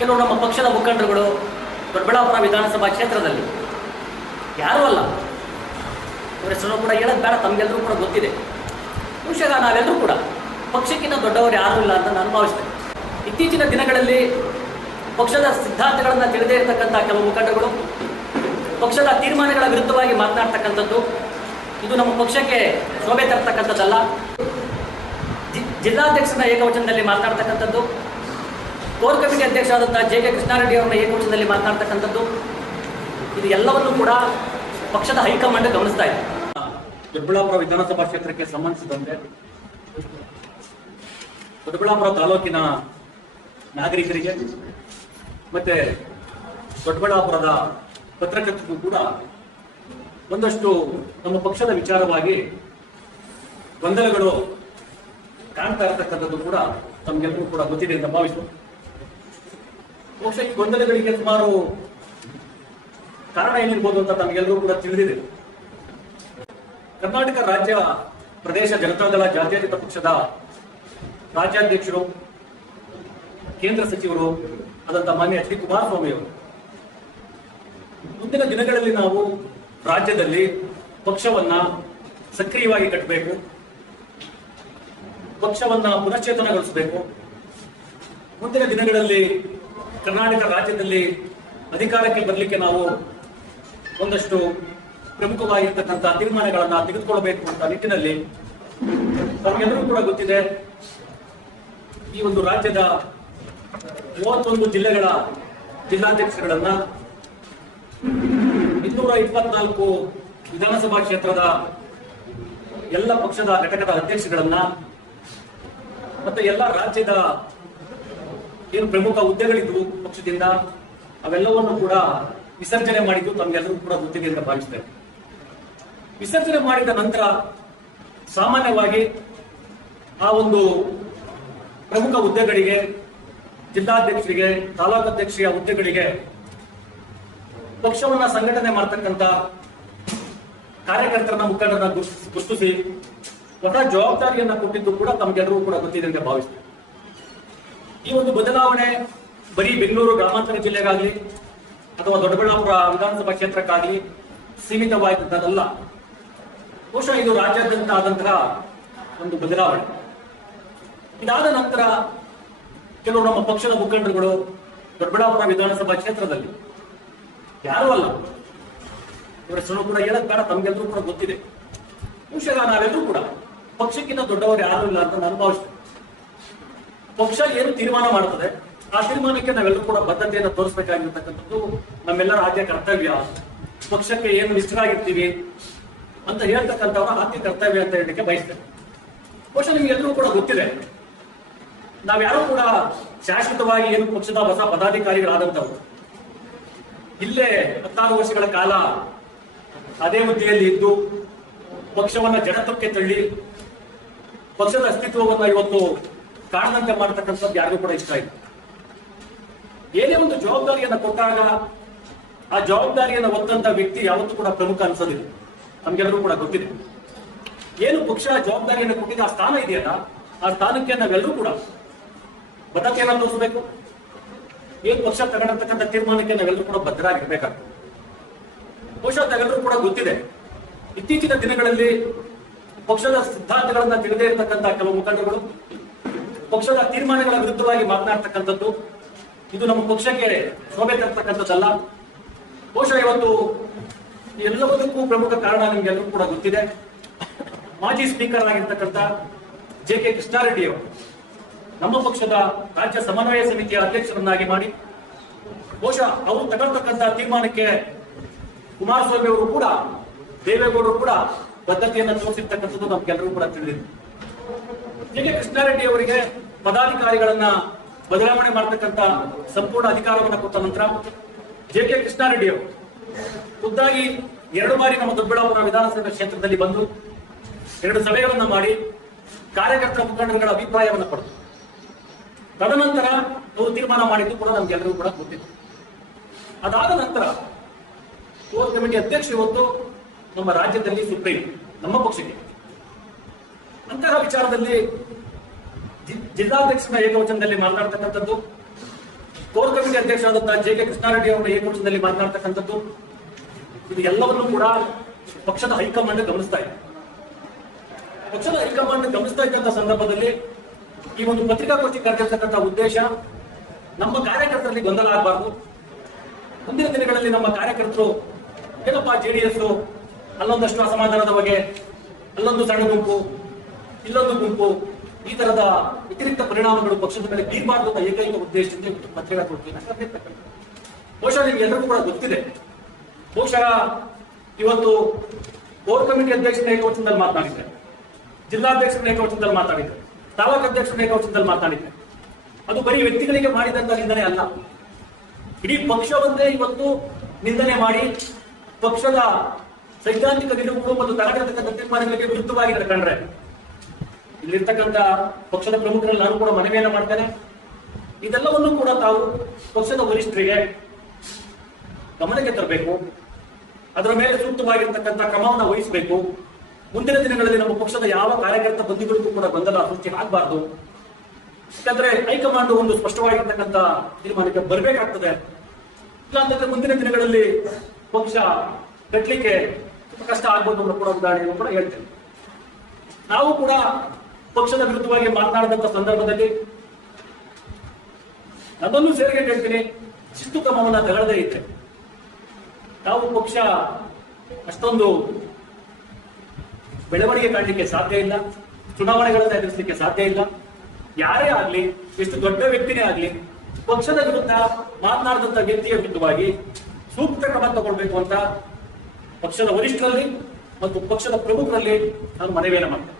ಕೆಲವು ನಮ್ಮ ಪಕ್ಷದ ಮುಖಂಡರುಗಳು ದೊಡ್ಡಬಳ್ಳಾಪುರ ವಿಧಾನಸಭಾ ಕ್ಷೇತ್ರದಲ್ಲಿ ಯಾರೂ ಅಲ್ಲ, ಇವರ ಹೆಸರು ಕೂಡ ಹೇಳೋದು ಬೇಡ, ತಮಗೆಲ್ಲರೂ ಕೂಡ ಗೊತ್ತಿದೆ. ಬಹುಶಃ ನಾವೆಲ್ಲರೂ ಕೂಡ ಪಕ್ಷಕ್ಕಿಂತ ದೊಡ್ಡವರು ಯಾರೂ ಇಲ್ಲ ಅಂತ ನಾನು ಭಾವಿಸ್ತೇನೆ. ಇತ್ತೀಚಿನ ದಿನಗಳಲ್ಲಿ ಪಕ್ಷದ ಸಿದ್ಧಾಂತಗಳನ್ನು ತಿಳಿದೇ ಇರತಕ್ಕಂಥ ಕೆಲವು ಮುಖಂಡರುಗಳು ಪಕ್ಷದ ತೀರ್ಮಾನಗಳ ವಿರುದ್ಧವಾಗಿ ಮಾತನಾಡ್ತಕ್ಕಂಥದ್ದು ಇದು ನಮ್ಮ ಪಕ್ಷಕ್ಕೆ ಶೋಭೆ ತರ್ತಕ್ಕಂಥದ್ದಲ್ಲ. ಜಿಲ್ಲಾಧ್ಯಕ್ಷರ ಏಕವಚನದಲ್ಲಿ ಮಾತನಾಡ್ತಕ್ಕಂಥದ್ದು, ಕೋರ್ ಕಮಿಟಿ ಅಧ್ಯಕ್ಷರಾದಂಥ ಜೆ ಕೆ ಕೃಷ್ಣಾರೆಡ್ಡಿ ಅವರನ್ನ ಏಕವಚನದಲ್ಲಿ ಮಾತನಾಡ್ತಕ್ಕಂಥದ್ದು, ಇದು ಎಲ್ಲವನ್ನೂ ಕೂಡ ಪಕ್ಷದ ಹೈಕಮಾಂಡ್ ಗಮನಿಸ್ತಾ ಇದೆ. ದೊಡ್ಡಬಳ್ಳಾಪುರ ವಿಧಾನಸಭಾ ಕ್ಷೇತ್ರಕ್ಕೆ ಸಂಬಂಧಿಸಿದಂತೆ ದೊಡ್ಡಬಳ್ಳಾಪುರ ತಾಲೂಕಿನ ನಾಗರಿಕರಿಗೆ ಮತ್ತೆ ದೊಡ್ಡಬಳ್ಳಾಪುರದ ಪತ್ರಕರ್ತರಿಗೂ ಕೂಡ ಒಂದಷ್ಟು ನಮ್ಮ ಪಕ್ಷದ ವಿಚಾರವಾಗಿ ಗೊಂದಲಗಳು ಕಾಣ್ತಾ ಇರತಕ್ಕಂಥದ್ದು ಕೂಡ ತಮಗೆಲ್ಲರೂ ಕೂಡ ಗೊತ್ತಿದೆ ಅಂತ ಭಾವಿಸು. ಬಹುಶಃ ಈ ಗೊಂದಲಗಳಿಗೆ ಸುಮಾರು ಕಾರಣ ಏನಿರ್ಬೋದು ಅಂತ ತಮಗೆಲ್ಲರೂ ಕೂಡ ತಿಳಿದಿದೆ. ಕರ್ನಾಟಕ ರಾಜ್ಯ ಪ್ರದೇಶ ಜನತಾದಳ ಜಾತ್ಯತೀತ ಪಕ್ಷದ ರಾಜ್ಯಾಧ್ಯಕ್ಷರು, ಕೇಂದ್ರ ಸಚಿವರು ಆದಂತ ಮಾನ್ಯ ಎಚ್ ಡಿ ಕುಮಾರಸ್ವಾಮಿ ಅವರು ಮುಂದಿನ ದಿನಗಳಲ್ಲಿ ನಾವು ರಾಜ್ಯದಲ್ಲಿ ಪಕ್ಷವನ್ನ ಸಕ್ರಿಯವಾಗಿ ಕಟ್ಟಬೇಕು, ಪಕ್ಷವನ್ನ ಪುನಶ್ಚೇತನಗೊಳಿಸಬೇಕು, ಮುಂದಿನ ದಿನಗಳಲ್ಲಿ ಕರ್ನಾಟಕ ರಾಜ್ಯದಲ್ಲಿ ಅಧಿಕಾರಕ್ಕೆ ಬರಲಿಕ್ಕೆ ನಾವು ಒಂದಷ್ಟು ಪ್ರಮುಖವಾಗಿರ್ತಕ್ಕಂಥ ತೀರ್ಮಾನಗಳನ್ನ ತೆಗೆದುಕೊಳ್ಳಬೇಕು ಅಂತ ನಿಟ್ಟಿನಲ್ಲಿ ನಮಗೆಲ್ಲರೂ ಕೂಡ ಗೊತ್ತಿದೆ. ಈ ಒಂದು ರಾಜ್ಯದ 31 ಜಿಲ್ಲೆಗಳ ಜಿಲ್ಲಾಧ್ಯಕ್ಷರುಗಳನ್ನ, 224 ವಿಧಾನಸಭಾ ಕ್ಷೇತ್ರದ ಎಲ್ಲ ಪಕ್ಷದ ಘಟಕದ ಅಧ್ಯಕ್ಷಗಳನ್ನ ಮತ್ತೆ ಎಲ್ಲ ರಾಜ್ಯದ ಏನು ಪ್ರಮುಖ ಹುದ್ದೆಗಳಿದ್ವು ಪಕ್ಷದಿಂದ ಅವೆಲ್ಲವನ್ನು ಕೂಡ ವಿಸರ್ಜನೆ ಮಾಡಿದ್ದು ತಮಗೆಲ್ಲರೂ ಕೂಡ ಗೊತ್ತಿದೆ ಅಂತ ಭಾವಿಸ್ತೇವೆ. ವಿಸರ್ಜನೆ ಮಾಡಿದ ನಂತರ ಸಾಮಾನ್ಯವಾಗಿ ಆ ಒಂದು ಪ್ರಮುಖ ಹುದ್ದೆಗಳಿಗೆ, ಜಿಲ್ಲಾಧ್ಯಕ್ಷರಿಗೆ, ತಾಲೂಕಾಧ್ಯಕ್ಷರ ಹುದ್ದೆಗಳಿಗೆ ಪಕ್ಷವನ್ನ ಸಂಘಟನೆ ಮಾಡತಕ್ಕಂತ ಕಾರ್ಯಕರ್ತರನ್ನ, ಮುಖಂಡರನ್ನ ಗುರುತಿಸಿ ಹೊಸ ಜವಾಬ್ದಾರಿಯನ್ನ ಕೊಟ್ಟಿದ್ದು ಕೂಡ ತಮಗೆಲ್ಲರೂ ಕೂಡ ಗೊತ್ತಿದೆ ಅಂತ ಭಾವಿಸ್ತೇವೆ. ಈ ಒಂದು ಬದಲಾವಣೆ ಬರೀ ಬೆಂಗಳೂರು ಗ್ರಾಮಾಂತರ ಜಿಲ್ಲೆಗಾಗಲಿ ಅಥವಾ ದೊಡ್ಡಬಳ್ಳಾಪುರ ವಿಧಾನಸಭಾ ಕ್ಷೇತ್ರಕ್ಕಾಗಲಿ ಸೀಮಿತವಾಗಿದ್ದದಲ್ಲ. ಬಹುಶಃ ಇದು ರಾಜ್ಯಾದ್ಯಂತ ಆದಂತಹ ಒಂದು ಬದಲಾವಣೆ. ಇದಾದ ನಂತರ ಕೆಲವು ನಮ್ಮ ಪಕ್ಷದ ಮುಖಂಡರುಗಳು ದೊಡ್ಡಬಳ್ಳಾಪುರ ವಿಧಾನಸಭಾ ಕ್ಷೇತ್ರದಲ್ಲಿ ಯಾರೂ ಅಲ್ಲ, ಇವರ ಹೆಸರು ಕೂಡ ಹೇಳೋದು ಬೇಡ, ತಮಗೆಲ್ಲರೂ ಕೂಡ ಗೊತ್ತಿದೆ. ಬಹುಶಃ ನಾವೆಲ್ಲರೂ ಕೂಡ ಪಕ್ಷಕ್ಕಿಂತ ದೊಡ್ಡವರು ಯಾರೂ ಇಲ್ಲ ಅಂತ ನಾನು ಭಾವಿಸ್ತೇನೆ. ಪಕ್ಷ ಏನು ತೀರ್ಮಾನ ಮಾಡುತ್ತದೆ ಆ ತೀರ್ಮಾನಕ್ಕೆ ನಾವೆಲ್ಲರೂ ಕೂಡ ಬದ್ಧತೆಯನ್ನು ತೋರಿಸಬೇಕಾಗಿರ್ತಕ್ಕಂಥದ್ದು ನಮ್ಮೆಲ್ಲರ ಆದ್ಯ ಕರ್ತವ್ಯ. ಪಕ್ಷಕ್ಕೆ ಏನು ನಿಷ್ಠರಾಗಿರ್ತೀವಿ ಅಂತ ಹೇಳ್ತಕ್ಕಂಥವ್ರ ಆದ್ಯ ಕರ್ತವ್ಯ ಅಂತ ಹೇಳಲಿಕ್ಕೆ ಬಯಸ್ತೇನೆ. ಬಹುಶಃ ನಿಮ್ಗೆಲ್ಲರೂ ಕೂಡ ಗೊತ್ತಿದೆ, ನಾವ್ಯಾರೂ ಕೂಡ ಶಾಶ್ವತವಾಗಿ ಏನು ಪಕ್ಷದ ಹೊಸ ಪದಾಧಿಕಾರಿಗಳಾದಂಥವ್ರು ಇಲ್ಲೇ 16 ವರ್ಷಗಳ ಕಾಲ ಅದೇ ಹುದ್ದೆಯಲ್ಲಿ ಇದ್ದು ಪಕ್ಷವನ್ನ ಜಡತ್ವಕ್ಕೆ ತಳ್ಳಿ ಪಕ್ಷದ ಅಸ್ತಿತ್ವವನ್ನ ಇವತ್ತು ಕಾಣದಂತೆ ಮಾಡತಕ್ಕಂಥದ್ದು ಯಾರಿಗೂ ಕೂಡ ಇಷ್ಟ ಇಲ್ಲ. ಏನೇ ಒಂದು ಜವಾಬ್ದಾರಿಯನ್ನ ಕೊಟ್ಟಾಗ ಆ ಜವಾಬ್ದಾರಿಯನ್ನ ಹೊತ್ತಂತ ವ್ಯಕ್ತಿ ಯಾವತ್ತೂ ಕೂಡ ಪ್ರಮುಖ ಅನ್ಸೋದಿಲ್ಲ. ನಮ್ಗೆಲ್ಲರೂ ಕೂಡ ಗೊತ್ತಿದೆ, ಏನು ಪಕ್ಷ ಜವಾಬ್ದಾರಿಯನ್ನು ಕೊಟ್ಟಿದೆ ಆ ಸ್ಥಾನ ಇದೆಯಲ್ಲ, ಆ ಸ್ಥಾನಕ್ಕೆ ನಾವೆಲ್ಲರೂ ಕೂಡ ಬದ್ಧತೆಯನ್ನ ತೋರಿಸಬೇಕು. ಏನು ಪಕ್ಷ ತಗೊಂಡಿರ್ತಕ್ಕಂಥ ತೀರ್ಮಾನಕ್ಕೆ ನಾವೆಲ್ಲರೂ ಕೂಡ ಬದ್ಧರಾಗಿರ್ಬೇಕಾಗ್ತದೆ. ಬಹುಶಃ ತಾವೆಲ್ಲರೂ ಕೂಡ ಗೊತ್ತಿದೆ, ಇತ್ತೀಚಿನ ದಿನಗಳಲ್ಲಿ ಪಕ್ಷದ ಸಿದ್ಧಾಂತಗಳನ್ನ ತಿಳಿದೇ ಇರತಕ್ಕಂಥ ಕೆಲವು ಮುಖಂಡರುಗಳು ಪಕ್ಷದ ತೀರ್ಮಾನಗಳ ವಿರುದ್ಧವಾಗಿ ಮಾತನಾಡ್ತಕ್ಕಂಥದ್ದು ಇದು ನಮ್ಮ ಪಕ್ಷಕ್ಕೆ ಶೋಭೆ ತರ್ತಕ್ಕಂಥದ್ದಲ್ಲ. ಬಹುಶಃ ಇವತ್ತು ಎಲ್ಲದಕ್ಕೂ ಪ್ರಮುಖ ಕಾರಣ ನಿಮ್ಗೆಲ್ಲರೂ ಕೂಡ ಗೊತ್ತಿದೆ. ಮಾಜಿ ಸ್ಪೀಕರ್ ಆಗಿರ್ತಕ್ಕಂಥ ಜೆ ಕೆ ಕೃಷ್ಣಾರೆಡ್ಡಿ ಅವರು ನಮ್ಮ ಪಕ್ಷದ ರಾಜ್ಯ ಸಮನ್ವಯ ಸಮಿತಿಯ ಅಧ್ಯಕ್ಷರನ್ನಾಗಿ ಮಾಡಿ ಬಹುಶಃ ಅವರು ತಗೊಳ್ತಕ್ಕಂಥ ತೀರ್ಮಾನಕ್ಕೆ ಕುಮಾರಸ್ವಾಮಿ ಅವರು ಕೂಡ, ದೇವೇಗೌಡರು ಕೂಡ ಬದ್ಧತೆಯನ್ನು ತೋರಿಸಿರ್ತಕ್ಕಂಥದ್ದು ನಮ್ಗೆಲ್ಲರೂ ಕೂಡ ತಿಳಿದಿದೆ. ಜೆ ಕೆ ಕೃಷ್ಣಾರೆಡ್ಡಿ ಅವರಿಗೆ ಪದಾಧಿಕಾರಿಗಳನ್ನ ಬದಲಾವಣೆ ಮಾಡತಕ್ಕಂಥ ಸಂಪೂರ್ಣ ಅಧಿಕಾರವನ್ನು ಕೊಟ್ಟ ನಂತರ ಜೆ ಕೆ ಕೃಷ್ಣಾರೆಡ್ಡಿ ಅವರು ಖುದ್ದಾಗಿ 2 ಬಾರಿ ನಮ್ಮ ದೊಡ್ಡಬಳ್ಳಾಪುರ ವಿಧಾನಸಭಾ ಕ್ಷೇತ್ರದಲ್ಲಿ ಬಂದು 2 ಸಭೆಗಳನ್ನ ಮಾಡಿ ಕಾರ್ಯಕರ್ತರ ಮುಖಂಡರುಗಳ ಅಭಿಪ್ರಾಯವನ್ನು ಪಡೆದು ತದನಂತರ ಅವರು ತೀರ್ಮಾನ ಮಾಡಿದ್ದು ಕೂಡ ನಮ್ಗೆಲ್ಲರಿಗೂ ಕೂಡ ಗೊತ್ತಿತ್ತು. ಅದಾದ ನಂತರ ಕೋರ್ ಕಮಿಟಿ ಅಧ್ಯಕ್ಷ ಇವತ್ತು ನಮ್ಮ ರಾಜ್ಯದಲ್ಲಿ ಸುಪ್ರೀಂ ನಮ್ಮ ಪಕ್ಷಕ್ಕೆ. ಅಂತಹ ವಿಚಾರದಲ್ಲಿ ಜಿಲ್ಲಾಧ್ಯಕ್ಷರ ಏಕವಚನದಲ್ಲಿ ಮಾತನಾಡ್ತಕ್ಕಂಥದ್ದು, ಕೋರ್ ಕಮಿಟಿ ಅಧ್ಯಕ್ಷರಾದಂತಹ ಜೆ.ಕೆ. ಕೃಷ್ಣಾರೆಡ್ಡಿ ಅವರ ಏಕವಚನದಲ್ಲಿ ಮಾತನಾಡ್ತಕ್ಕಂಥದ್ದು, ಇದು ಎಲ್ಲವನ್ನೂ ಕೂಡ ಪಕ್ಷದ ಹೈಕಮಾಂಡ್ ಗಮನಿಸ್ತಾ ಇದೆ. ಪಕ್ಷದ ಹೈಕಮಾಂಡ್ ಗಮನಿಸ್ತಾ ಇದ್ದಂತ ಸಂದರ್ಭದಲ್ಲಿ ಈ ಒಂದು ಪತ್ರಿಕಾಗೋಷ್ಠಿ ಕರೆದಿರ್ತಕ್ಕಂಥ ಉದ್ದೇಶ, ನಮ್ಮ ಕಾರ್ಯಕರ್ತರಲ್ಲಿ ಗೊಂದಲ ಆಗಬಾರ್ದು. ಮುಂದಿನ ದಿನಗಳಲ್ಲಿ ನಮ್ಮ ಕಾರ್ಯಕರ್ತರು ಏನಪ್ಪಾ JDS ಅಲ್ಲೊಂದಷ್ಟು ಅಸಮಾಧಾನದ ಬಗ್ಗೆ, ಅಲ್ಲೊಂದು ಸಣ್ಣ ಗುಂಪು, ಇಲ್ಲೊಂದು ಗುಂಪು, ಈ ತರದ ವ್ಯತಿರಿಕ್ತ ಪರಿಣಾಮಗಳು ಪಕ್ಷದ ಮೇಲೆ ಬೀರಬಾರ್ದು ಅಂತ ಏಕೈಕ ಉದ್ದೇಶದಿಂದ ಪತ್ರಿಕಾಗೋಷ್ಠಿಯನ್ನು ಕರೆದಿರ್ತಕ್ಕಂಥ. ಬಹುಶಃ ನಿಮ್ಗೆ ಎಲ್ಲರಿಗೂ ಕೂಡ ಗೊತ್ತಿದೆ, ಬಹುಶಃ ಇವತ್ತು ಕೋರ್ ಕಮಿಟಿ ಅಧ್ಯಕ್ಷರ ಏಕವಚನದಲ್ಲಿ ಮಾತನಾಡಿದ್ದಾರೆ, ಜಿಲ್ಲಾಧ್ಯಕ್ಷರ ಏಕವಚನದಲ್ಲಿ ಮಾತಾಡಿದ್ದಾರೆ, ತಾಲೂಕು ಅಧ್ಯಕ್ಷರ ಏಕವಚನದಲ್ಲಿ ಮಾತನಾಡಿದ್ದಾರೆ. ಅದು ಬರೀ ವ್ಯಕ್ತಿಗಳಿಗೆ ಮಾಡಿದಂತ ನಿಂದನೆ ಅಲ್ಲ, ಇಡೀ ಪಕ್ಷವನ್ನೇ ಇವತ್ತು ನಿಂದನೆ ಮಾಡಿ ಪಕ್ಷದ ಸೈದ್ಧಾಂತಿಕ ನಿಲುವುಗಳು ಮತ್ತು ತರಗತಕ್ಕಂಥ ತೀರ್ಮಾನಗಳಿಗೆ ವಿರುದ್ಧವಾಗಿ ಕಂಡ್ರೆ ಇಲ್ಲಿರ್ತಕ್ಕಂಥ ಪಕ್ಷದ ಪ್ರಮುಖರಲ್ಲಿ ನಾನು ಕೂಡ ಮನವಿಯನ್ನು ಮಾಡ್ತೇನೆ. ಇದೆಲ್ಲವನ್ನೂ ಕೂಡ ತಾವು ಪಕ್ಷದ ವರಿಷ್ಠರಿಗೆ ಗಮನಕ್ಕೆ ತರಬೇಕು, ಅದರ ಮೇಲೆ ಸೂಕ್ತವಾಗಿರ್ತಕ್ಕಂಥ ಕ್ರಮವನ್ನು ವಹಿಸಬೇಕು. ಮುಂದಿನ ದಿನಗಳಲ್ಲಿ ನಮ್ಮ ಪಕ್ಷದ ಯಾವ ಕಾರ್ಯಕರ್ತ ಬಂಧುಗಳಿಗೂ ಕೂಡ ಗೊಂದಲ ಸೃಷ್ಟಿ ಆಗಬಾರ್ದು. ಯಾಕಂದ್ರೆ ಹೈಕಮಾಂಡ್ ಒಂದು ಸ್ಪಷ್ಟವಾಗಿರ್ತಕ್ಕಂಥ ತೀರ್ಮಾನಕ್ಕೆ ಬರಬೇಕಾಗ್ತದೆ. ಇಲ್ಲಾಂತಂದ್ರೆ ಮುಂದಿನ ದಿನಗಳಲ್ಲಿ ಪಕ್ಷ ಕಟ್ಟಲಿಕ್ಕೆ ಕಷ್ಟ ಆಗ್ಬೋದು ಅನ್ನೋ ಕೂಡ ಉದಾಹರಣೆಯನ್ನು ಕೂಡ ಹೇಳ್ತೇನೆ. ನಾವು ಕೂಡ ಪಕ್ಷದ ವಿರುದ್ಧವಾಗಿ ಮಾತನಾಡಿದಂತ ಸಂದರ್ಭದಲ್ಲಿ ಅದನ್ನು ಸೇರಿಗೆ ಹೇಳ್ತೀನಿ, ಶಿಸ್ತು ಕ್ರಮವನ್ನು ತಗೊಳ್ಳದೇ ಇದ್ರೆ ನಾವು ಪಕ್ಷ ಅಷ್ಟೊಂದು ಬೆಳವಣಿಗೆ ಕಾಣಲಿಕ್ಕೆ ಸಾಧ್ಯ ಇಲ್ಲ, ಚುನಾವಣೆಗಳನ್ನು ಎದುರಿಸಲಿಕ್ಕೆ ಸಾಧ್ಯ ಇಲ್ಲ. ಯಾರೇ ಆಗ್ಲಿ, ಎಷ್ಟು ದೊಡ್ಡ ವ್ಯಕ್ತಿನೇ ಆಗ್ಲಿ, ಪಕ್ಷದ ವಿರುದ್ಧ ಮಾತನಾಡಿದಂತ ವ್ಯಕ್ತಿಯ ವಿರುದ್ಧವಾಗಿ ಸೂಕ್ತ ಕ್ರಮ ತಗೊಳ್ಬೇಕು ಅಂತ ಪಕ್ಷದ ವರಿಷ್ಠರಲ್ಲಿ ಮತ್ತು ಪಕ್ಷದ ಪ್ರಮುಖರಲ್ಲಿ ನಾನು ಮನವಿಯನ್ನು ಮಾಡ್ತೇನೆ.